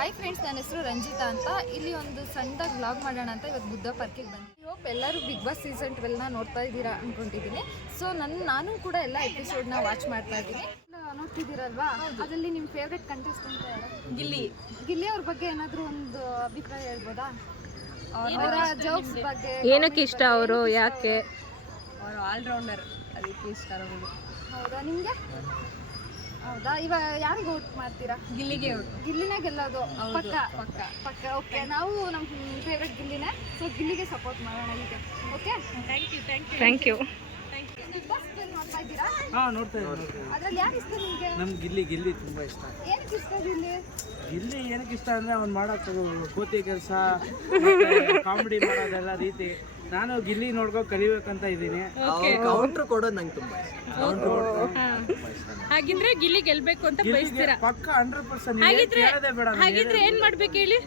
Hi friends, ನನ್ನ ಹೆಸರು ರಂಜಿತಾ ಅಂತ. ಇಲ್ಲಿ ಒಂದು ಸಣ್ಣದಾಗಿ ವ್ಲಾಗ್ ಮಾಡೋಣ ಅಂತ ಇವತ್ತು ಬುದ್ಧ ಪಾರ್ಕಿಗೆ ಬಂದಿದ್ದೀನಿ. ಹೋಪ್ ಎಲ್ಲರೂ ಬಿಗ್ ಬಾಸ್ ಸೀಸನ್ 12ನ ನೋಡ್ತಾ ಇದ್ದೀರಾ ಅಂದ್ಕೊಂಡಿದ್ದೀನಿ. ಸೊ ನಾನು ಕೂಡ ಎಲ್ಲ ಎಪಿಸೋಡ್ನ ವಾಚ್ ಮಾಡ್ತಾ ಇದ್ದೀನಿ. ನೋಡ್ತಿದ್ದೀರಲ್ವಾ, ಅದರಲ್ಲಿ ನಿಮ್ಮ ಫೇವ್ರೆಟ್ ಕಂಟೆಸ್ಟೆಂಟ್ ಯಾರು? ಗಿಲ್ಲಿ ಅವ್ರ ಬಗ್ಗೆ ಏನಾದರೂ ಒಂದು ಅಭಿಪ್ರಾಯ ಹೇಳ್ಬೋದಾ? ಅವರ ಜೋಕ್ಸ್ ಬಗ್ಗೆ ಏನಕ್ಕೆ ಇಷ್ಟ ಅವರು, ಯಾಕೆ? ಅವರು ಆಲ್ರೌಂಡರ್, ಅದಕ್ಕೆ ಇಷ್ಟ ನಮಗೆ. ಹೌದಾ, ನಿಮಗೆ? ಹೌದಾ, ಇವಾಗ ಯಾರಿಗೆ ವೋಟ್ ಮಾಡ್ತೀರಾ? ಗಿಲ್ಲಿಗೆ. ಗಿಲ್ಲಿನ ಗೆಲ್ಲೋದು ಪಕ್ಕ ಪಕ್ಕ ಪಕ್ಕ. ಓಕೆ, ನಾವು ನಮ್ಮ ಫೇವ್ರೆಟ್ ಗಿಲ್ಲಿನೇ, ಸೊ ಗಿಲ್ಲಿಗೆ ಸಪೋರ್ಟ್ ಮಾಡೋಣ ಈಗ. Okay, thank you. Big boss ನೋಡ್ತಾ ಇದ್ದೀರಾ? ನೋಡ್ತಾ ಇದ್ದೀನಿ. ಅದ್ರಲ್ಲಿ ಯಾರು ಇಷ್ಟ ನಿಮಗೆ? ನಮ್ಗೆ ಗಿಲ್ಲಿ ತುಂಬಾ ಇಷ್ಟ. ಏನಕ್ಕೆ ಇಷ್ಟ ಗಿಲ್ಲಿ? ಗಿಲ್ಲಿ ಏನಕ್ಕೆ ಇಷ್ಟ ಅಂದ್ರೆ ಅವ್ನು ಮಾಡೋದು ಕೋತಿ ಕೆಲಸ, ಕಾಮಿಡಿ ಮಾಡೋದೆಲ್ಲ ರೀತಿ. ನಾನು ಗಿಲ್ಲಿ ನೋಡ್ಕೊ ಕಲಿಬೇಕಂತ ಇದ್ದೀನಿ. ಕೌಂಟರ್ ಕೊಡೋದು ನಂಗೆ ತುಂಬಾ ಹಾಗಿದ್ರೆ ಗಿಲ್ಲಿ ಗೆಲ್ಬೇಕು ಅಂತ ಬಯಸ್ತೀರಾ? ಪಕ್ಕ 100%. ಕೇಳೋದೇ ಬೇಡ. ಹಾಗಿದ್ರೆ ಏನ್ ಮಾಡ್ಬೇಕು ಹೇಳಿ?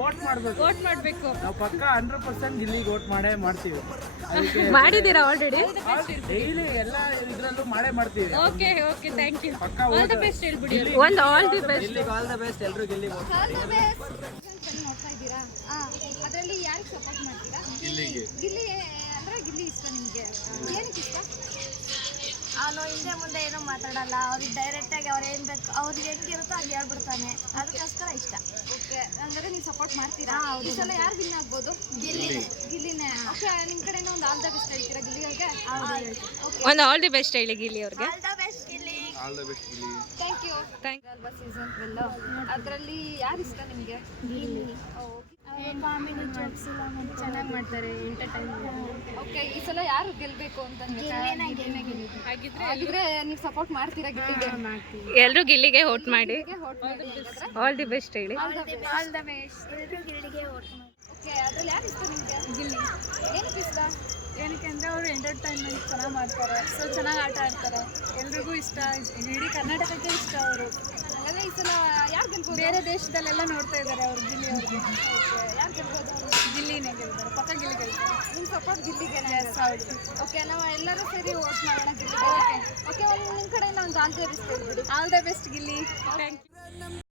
ವೋಟ್ ಮಾಡ್ಬೇಕು. ವೋಟ್ ಮಾಡ್ಬೇಕು. ನಾವು ಪಕ್ಕ 100% ಗಿಲ್ಲಿಗೆ ವೋಟ್ ಮಾಡ್ತೀವಿ. ಅದಕ್ಕೆ ಮಾಡಿದೀರಾ ಆಲ್ರೆಡಿ? ಡೈಲಿ ಎಲ್ಲ ಇದ್ರಲ್ಲೂ ಮಾಡ್ತೀವಿ. Okay, thank you. ಪಕ್ಕ ಆಲ್ ದಿ ಬೆಸ್ಟ್ ಹೇಳ್ಬಿಡಿ. All the best. All the best. ಎಲ್ಲರೂ ಗಿಲ್ಲಿ ನೋಡ್ತಾ ಇದ್ದೀರಾ? ಅದರಲ್ಲಿ ಯಾರಿಗೆ ಸಪೋರ್ಟ್ ಮಾಡ್ತೀರಾ? ಗಿಲ್ಲಿ ಅಂದ್ರೆ ಗಿಲ್ಲಿ ಇಷ್ಟ ನಿಮಗೆ. ಏನಕ್ಕೆ ಇಷ್ಟ? ಅವನು ಹಿಂದೆ ಮುಂದೆ ಏನೋ ಮಾತಾಡಲ್ಲ, ಅವ್ರಿಗೆ ಡೈರೆಕ್ಟಾಗಿ ಅವ್ರು ಏನು ಬೇಕು ಅವ್ರಿಗೆ ಹೆಂಗಿರುತ್ತೋ ಹಂಗೆ ಹೇಳ್ಬಿಡ್ತಾನೆ, ಅದಕ್ಕೋಸ್ಕರ ಇಷ್ಟ. ಓಕೆ, ಅಂದರೆ ನೀವು ಸಪೋರ್ಟ್ ಮಾಡ್ತೀರಾ? ಈ ಸಲ ಯಾರು ವಿನ್ ಆಗ್ಬೋದು? ಗಿಲ್ಲಿನೇ. ಓಕೆ, ನಿಮ್ಮ ಕಡೆಯಿಂದ ಒಂದು ಆಲ್ ದ ಬೆಸ್ಟ್ ಹೇಳ್ತೀರಾ ಗಿಲ್ಲಿಗೆ? ಒಂದು ಆಲ್ ದಿ ಬೆಸ್ಟ್ ಹೇಳಿ ಗಿಲ್ಲಿ ಅವ್ರಿಗೆ. All the best Gilli. Thank you. ಅಲ್ವಾ ಸೀಸನ್ 12, ಅದರಲ್ಲಿ ಯಾರು ಇಷ್ಟ ನಿಮಗೆ? ಕಾಮಿಡಿ ಜೋಕ್ಸ್ ಎಲ್ಲ ಚೆನ್ನಾಗಿ ಮಾಡ್ತಾರೆ, ಎಂಟರ್ಟೈನ್ಮೆಂಟ್. ಓಕೆ, ಈ ಸಲ ಯಾರು ಗೆಲ್ಲಬೇಕು ಅಂತ ಹಾಗಿದ್ರೆ ನೀವು ಸಪೋರ್ಟ್ ಮಾಡ್ತೀರಾ ಗಿಲ್ಲಿಗೆ? ಎಲ್ಲರೂ ಗಿಲ್ಲಿಗೆ ವೋಟ್ ಮಾಡಿ. ವೋಟ್ ಮಾಡಿ. ಆಲ್ ದಿ ಬೆಸ್ಟ್ ಹೇಳಿ. All the best. ಎಲ್ಲರೂ ಗಿಲ್ಲಿಗೆ ವೋಟ್ ಮಾಡಿ. ಓಕೆ, ಅದ್ರಲ್ಲಿ ಯಾರು ಇಷ್ಟ ನಿಮಗೆ? ಗಿಲ್ಲಿ. ಏನಕ್ಕೆ ಇಷ್ಟ? ಏನಕ್ಕೆ ಅಂದರೆ ಅವರು ಎಂಟರ್ಟೈನ್ಮೆಂಟ್ ಚೆನ್ನಾಗಿ ಮಾಡ್ತಾರೆ, ಸೊ ಚೆನ್ನಾಗಿ ಆಟ ಆಡ್ತಾರೆ, ಎಲ್ರಿಗೂ ಇಷ್ಟ, ಇಡೀ ಕರ್ನಾಟಕಕ್ಕೆ ಇಷ್ಟ ಅವರು. ಹಾಗಾದ್ರೆ ಈ ಸಲ ಯಾರು ಗೆಲ್ಬೋದು? ಬೇರೆ ದೇಶದಲ್ಲೆಲ್ಲ ನೋಡ್ತಾ ಇದ್ದಾರೆ ಅವ್ರು ಗಿಲ್ಲಿ ಅವ್ರಿಗೆ. ಯಾರು ಗೆಲ್ಬೋದು? ಗಿಲ್ಲಿನೇ ಗೆಲ್ತಾರೆ, ಪಕ್ಕ ಗಿಲ್ಲಿ ಗೆಲ್ತಾರೆ. ನಿಮ್ಮ ಸಪೋರ್ಟ್ ಗಿಲ್ಲಿಗೆ? ಹೌದು. ಓಕೆ, ನಾವು ಎಲ್ಲರೂ ಸೇರಿ ವೋಟ್ ಮಾಡೋಣ ಗಿಲ್ಲಿಗೆ. ಓಕೆ, ನಿಮ್ಮ ಕಡೆಯಿಂದ ಒಂದು ಆಲ್ ದಿ ಬೆಸ್ಟ್ ಹೇಳ್ಬಿಡಿ. All the best Gilli. Thank you.